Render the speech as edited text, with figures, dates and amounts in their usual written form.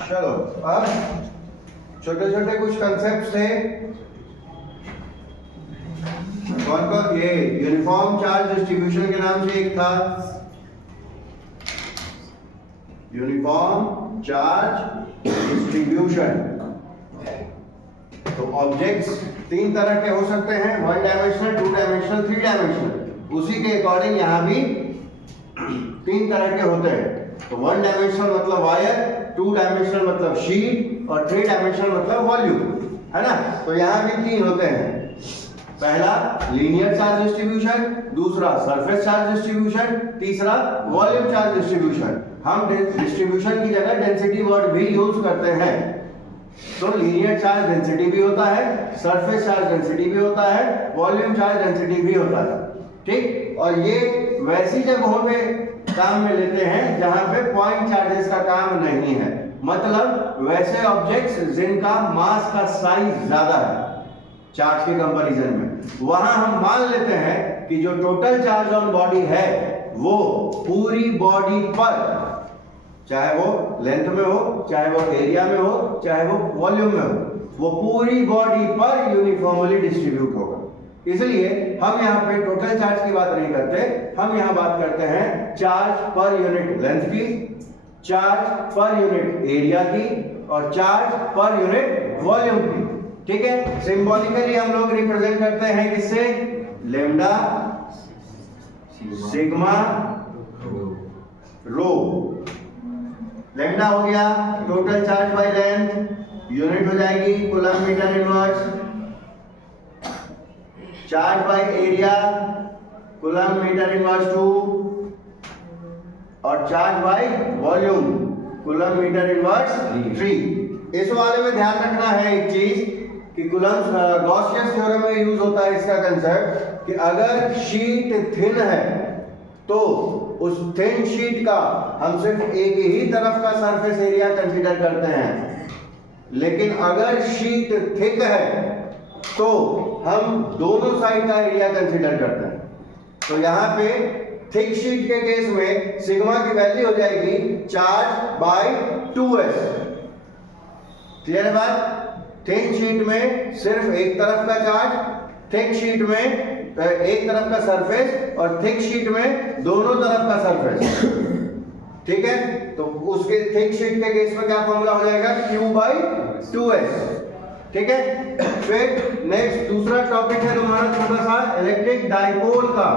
चलो अब छोटे छोटे कुछ कंसेप्ट थे। कौन कौन? ये यूनिफॉर्म चार्ज डिस्ट्रीब्यूशन के नाम से एक था, यूनिफॉर्म चार्ज डिस्ट्रीब्यूशन। तो ऑब्जेक्ट्स तीन तरह के हो सकते हैं, 1 डायमेंशनल, 2 डायमेंशनल, 3 डायमेंशनल। उसी के अकॉर्डिंग यहाँ भी तीन तरह के होते हैं। तो 1 डायमेंशनल मतलब वायर, 2 डायमेंशनल मतलब शीट और 3 डायमेंशनल मतलब वॉल्यूम, है ना। तो यहाँ भी तीन होते हैं। पहला लीनियर चार्ज डिस्ट्रीब्यूशन, दूसरा सरफेस चार्ज डिस्ट्रीब्यूशन, तीसरा वॉल्यूम चार्ज डिस्ट्रीब्यूशन। हम डिस्ट्रीब्यूशन की जगह डेंसिटी वर्ड भी यूज करते हैं। तो लीनियर चार्ज डेंसिटी भी होता है, सरफेस चार्ज डेंसिटी भी होता है, वॉल्यूम चार्ज डेंसिटी भी होता है, ठीक। और ये वैसी जगहों पे काम में लेते हैं जहां पे पॉइंट चार्जेस का काम नहीं है, मतलब वैसे ऑब्जेक्ट्स जिनका मास का साइज ज्यादा है चार्ज के कंपैरिजन में, वहां हम मान लेते हैं कि जो टोटल चार्ज ऑन बॉडी है वो पूरी बॉडी पर, चाहे वो लेंथ में हो, चाहे वो एरिया में हो, चाहे वो वॉल्यूम में हो, वो पूरी बॉडी पर यूनिफॉर्मली डिस्ट्रीब्यूट होगा। इसलिए हम यहाँ पे टोटल चार्ज की बात नहीं करते, हम यहाँ बात करते हैं चार्ज पर यूनिट लेंथ की, चार्ज पर यूनिट एरिया की और चार्ज पर यूनिट वॉल्यूम की, ठीक है। सिंबॉलिकली हम लोग रिप्रेजेंट करते हैं किससे? लेम्डा, सिग्मा, रो। लेम्डा हो गया total charge by length, unit हो जाएगी coulomb metre inverse. Charge by area, coulomb metre inverse 2, और charge by volume, coulomb metre inverse 3। इस वाले में ध्यान रखना है एक चीज कि कूलम गॉसियस थ्योरम में यूज होता है इसका कंसेप्ट कि अगर शीट थिन है तो उस थिन शीट का हम सिर्फ एक ही तरफ का सरफेस एरिया कंसीडर करते हैं, लेकिन अगर शीट थिक है तो हम दोनों साइड का एरिया कंसीडर करते हैं। तो यहाँ पे थिक शीट के केस में सिग्मा की वैल्यू हो जाएगी चार्ज बाय 2s। क्लियर है बात? थिन शीट में सिर्फ एक तरफ का चार्ज, थिक शीट में एक तरफ का सरफेस और थिक शीट में दोनों तरफ का सरफेस, ठीक है। तो उसके थिक शीट के केस में क्या फॉर्मूला हो जाएगा? Q/2s, ठीक है। फिर नेक्स्ट दूसरा टॉपिक है तुम्हारा छोटा सा इलेक्ट्रिक डाइपोल का।